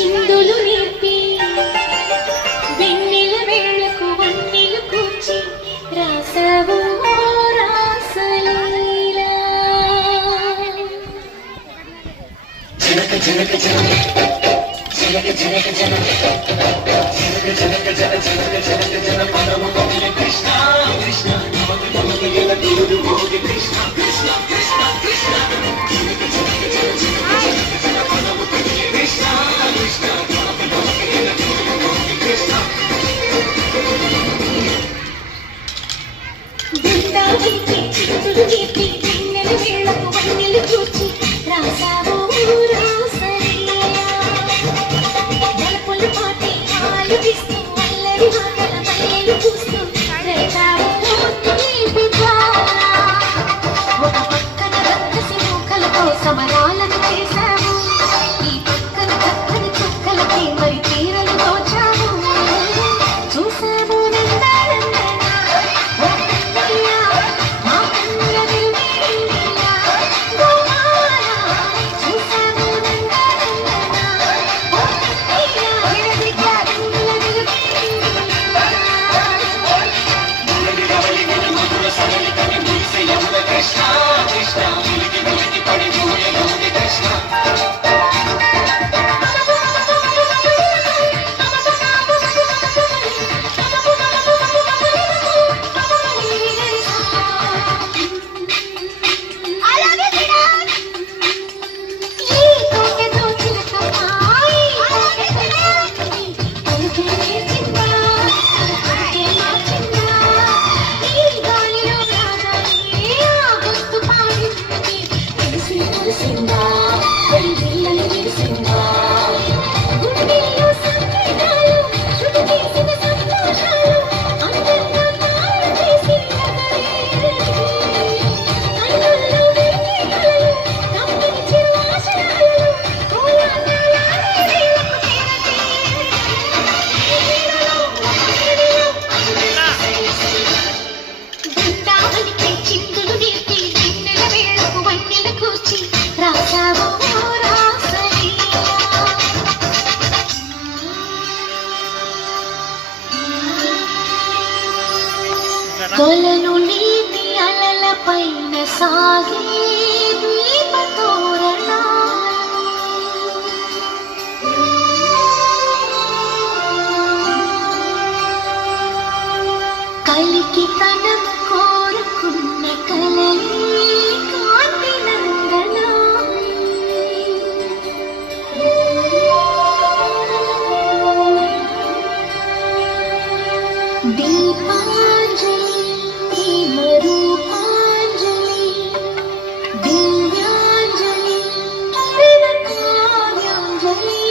చిందులు నేర్పి వెన్నెల వేళకు వన్నెలు కూర్చి రాసావు రాసలీలా. జనక జనక జనక జనక జనక జనక జనక జనక జనక జనక జన పరమ కృష్ణ కృష్ణ నమక నమక ఎల గురు మోగి కృష్ణ కృష్ణ కృష్ణ కృష్ణ జనక జనక జనక జనక జన పరమ కృష్ణ కృష్ణ నమక నమక ఎల గురు మోగి కృష్ణ. బృందావనికి చిందులు నేర్పి వెన్నెల వేళకు వన్నెలు కూర్చి రాసావు రాసలీలా. బలపులు పాటి కాలు తీస్తూ అల్లరి మాటల మల్లెలు చూస్తూ రేపావు తీపి జ్వాల. ఒక పక్కన రక్కసి మూకలతో సమరాలను చేశావు, ఈ పక్కన చక్కని చుక్కలకి మరి తీరలు తోచావు. చూసావు నందనందన ఓ కన్నయ్య మా కన్నుల వెలుగులా గోపాల. చూసావు నందనందన ఓ కన్నయ్య మా కన్నుల వెలుగులా. మధుర సరళి కని మురిసే యమున కృష్ణ కృష్ణ ములికి ములికి పడి మూయలోని కృష్ణ. చిందులు నేర్పి వెన్నెల వేళకు వన్నెలు కూర్చి రాసావు రాసలీలా. కొలను నీటి అలల పైన సాగే దీపతోరణాలు, కలికి తనము కోరుకున్న కలలే కాంతి నందనాలు. దీపాంజలి మరూపాంజలి దివ్యాంజలి కిరణ కావ్యాంజలి.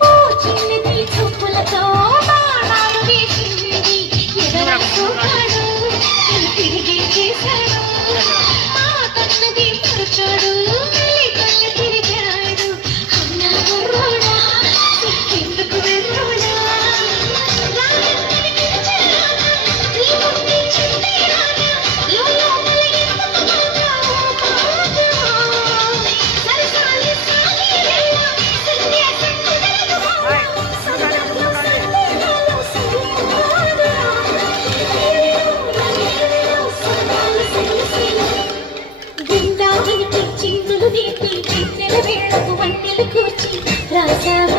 ఓ చిన్నది చూపులతో బాణాలు వేసింది ఎదరకు కాడు తిరిగి చేశాడు. మా కన్నది మరుచాడు మళ్ళీ కళ్ళు తిరిగాడు. అన్న కుర్రోడా ఎందుకు వెర్రోడా రాగందని పిలిచాడా నీ ముందే చింతేరాడా లోలోపల ఎందుకు పోతావు పోతావా. సరసాలి సాగి వేళ సన్యాసం కుదరదు బావా. సరదాలో సరదాలో సరిపోదా. సరదాలు సరిసేలా. బృందావనికి చిందులు నేర్పి వెన్నెల వేళకు వన్నెలు కూర్చి రాసావు